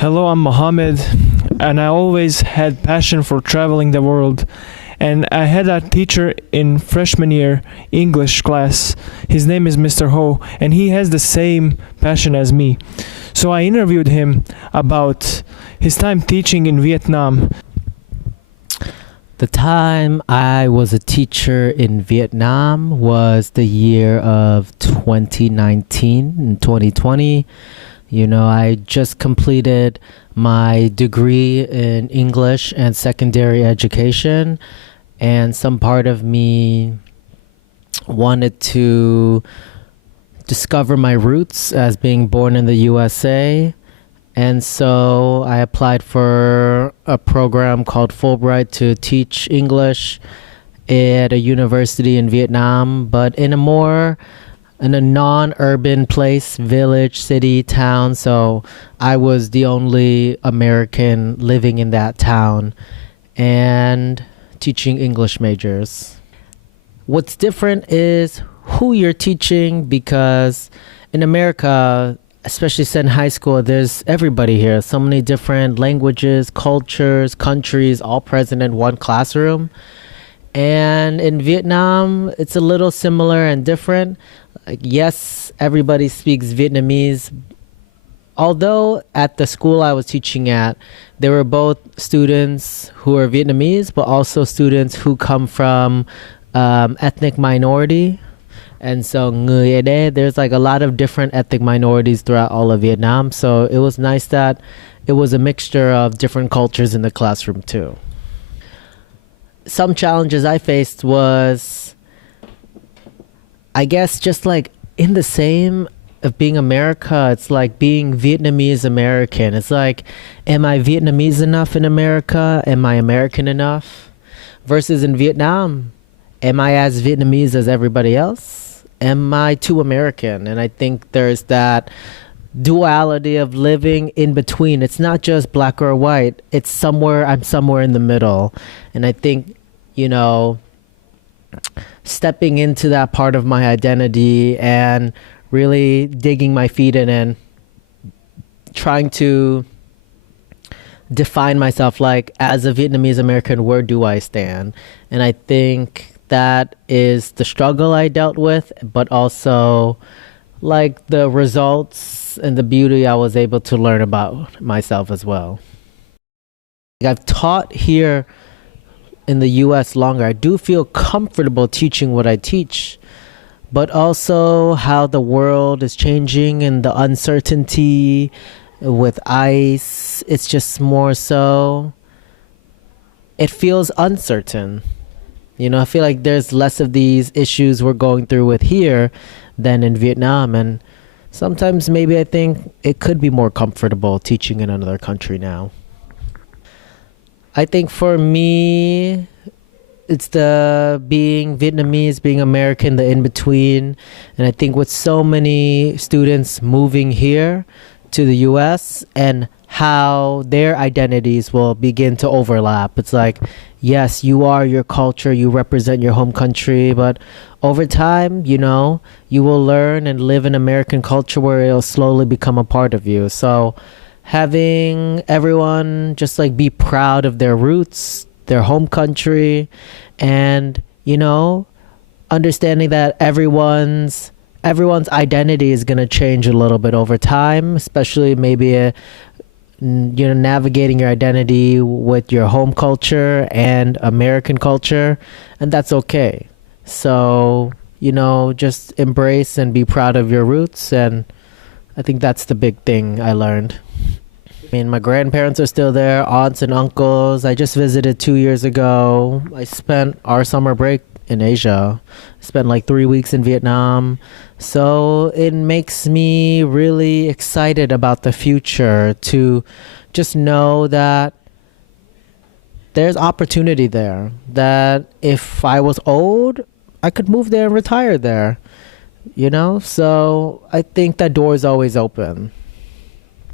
Hello, I'm Mohammed, and I always had passion for traveling the world. And I had a teacher in freshman year English class. His name is Mr. Ho, and he has the same passion as me. So I interviewed him about his time teaching in Vietnam. The time I was a teacher in Vietnam was the year of 2019 and 2020. I just completed my degree in English and secondary education, and some part of me wanted to discover my roots as being born in the USA. And so I applied for a program called Fulbright to teach English at a university in Vietnam, but in a non-urban place, village, city, town. So I was the only American living in that town and teaching English majors. What's different is who you're teaching, because in America, especially in high school, there's everybody here. So many different languages, cultures, countries, all present in one classroom. And in Vietnam, it's a little similar and different. Yes, everybody speaks Vietnamese. Although at the school I was teaching at, there were both students who are Vietnamese, but also students who come from ethnic minority. And so người ở đây, there's like a lot of different ethnic minorities throughout all of Vietnam. So it was nice that it was a mixture of different cultures in the classroom too. Some challenges I faced was, I guess, just like in the same of being America, it's like being Vietnamese American. It's like, am I Vietnamese enough in America? Am I American enough? Versus in Vietnam, am I as Vietnamese as everybody else? Am I too American? And I think there's that duality of living in between. It's not just black or white. I'm somewhere in the middle. And I think, stepping into that part of my identity and really digging my feet in and trying to define myself, like, as a Vietnamese American, where do I stand? And I think that is the struggle I dealt with, but also like the results and the beauty I was able to learn about myself as well. I've taught here in the US longer. I do feel comfortable teaching what I teach, but also how the world is changing and the uncertainty with ICE. It's just more so, it feels uncertain. I feel like there's less of these issues we're going through with here than in Vietnam. And sometimes maybe I think it could be more comfortable teaching in another country now. I think for me, it's the being Vietnamese, being American, the in-between. And I think with so many students moving here to the US and how their identities will begin to overlap. It's like, yes, you are your culture, you represent your home country, but over time, you will learn and live in American culture where it'll slowly become a part of you. So having everyone just like be proud of their roots, their home country, and understanding that everyone's identity is going to change a little bit over time, especially maybe navigating your identity with your home culture and American culture, and that's okay. So just embrace and be proud of your roots, and I think that's the big thing I learned. My grandparents are still there, aunts and uncles. I just visited 2 years ago. I spent our summer break in Asia. I spent like 3 weeks in Vietnam. So it makes me really excited about the future, to just know that there's opportunity there. That if I was old, I could move there and retire there. So I think that door is always open.